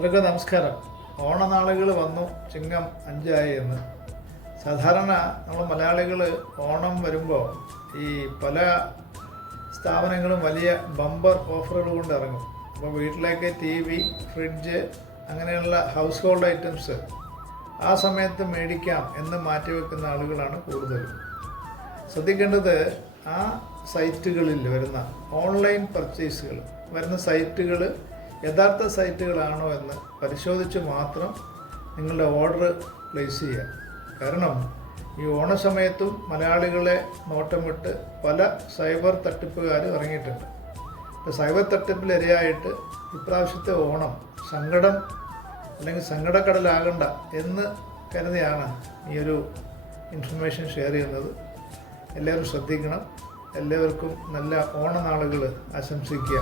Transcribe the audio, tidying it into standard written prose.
എല്ലാവർക്കും നമസ്കാരം. ഓണനാളുകൾ വന്നു, ചിങ്ങം 5 ആയി എന്ന്. സാധാരണ നമ്മൾ മലയാളികൾ ഓണം വരുമ്പോൾ ഈ പല സ്ഥാപനങ്ങളും വലിയ ബമ്പർ ഓഫറുകൾ കൊണ്ട് ഇറങ്ങും. അപ്പോൾ വീട്ടിലേക്ക് TV, ഫ്രിഡ്ജ് അങ്ങനെയുള്ള ഹൗസ് ഹോൾഡ് ഐറ്റംസ് ആ സമയത്ത് മേടിക്കാം എന്ന് മാറ്റിവെക്കുന്ന ആളുകളാണ് കൂടുതലും. ശ്രദ്ധിക്കേണ്ടത്, ആ സൈറ്റുകളിൽ വരുന്ന ഓൺലൈൻ പർച്ചേസുകൾ വരുന്ന സൈറ്റുകൾ യഥാർത്ഥ സൈറ്റുകളാണോ എന്ന് പരിശോധിച്ച് മാത്രം നിങ്ങളുടെ ഓർഡർ പ്ലേസ് ചെയ്യുക. കാരണം ഈ ഓണസമയത്തും മലയാളികളെ നോട്ടമിട്ട് പല സൈബർ തട്ടിപ്പുകാർ ഇറങ്ങിയിട്ടുണ്ട്. ഇപ്പോൾ സൈബർ തട്ടിപ്പിൽ ഇരയായിട്ട് ഇപ്രാവശ്യത്തെ ഓണം സങ്കടം അല്ലെങ്കിൽ സങ്കടക്കടലാകണ്ട എന്ന് കരുതിയാണ് ഈ ഒരു ഇൻഫർമേഷൻ ഷെയർ ചെയ്യുന്നത്. എല്ലാവരും ശ്രദ്ധിക്കണം. എല്ലാവർക്കും നല്ല ഓണനാളുകൾ ആശംസിക്കുക.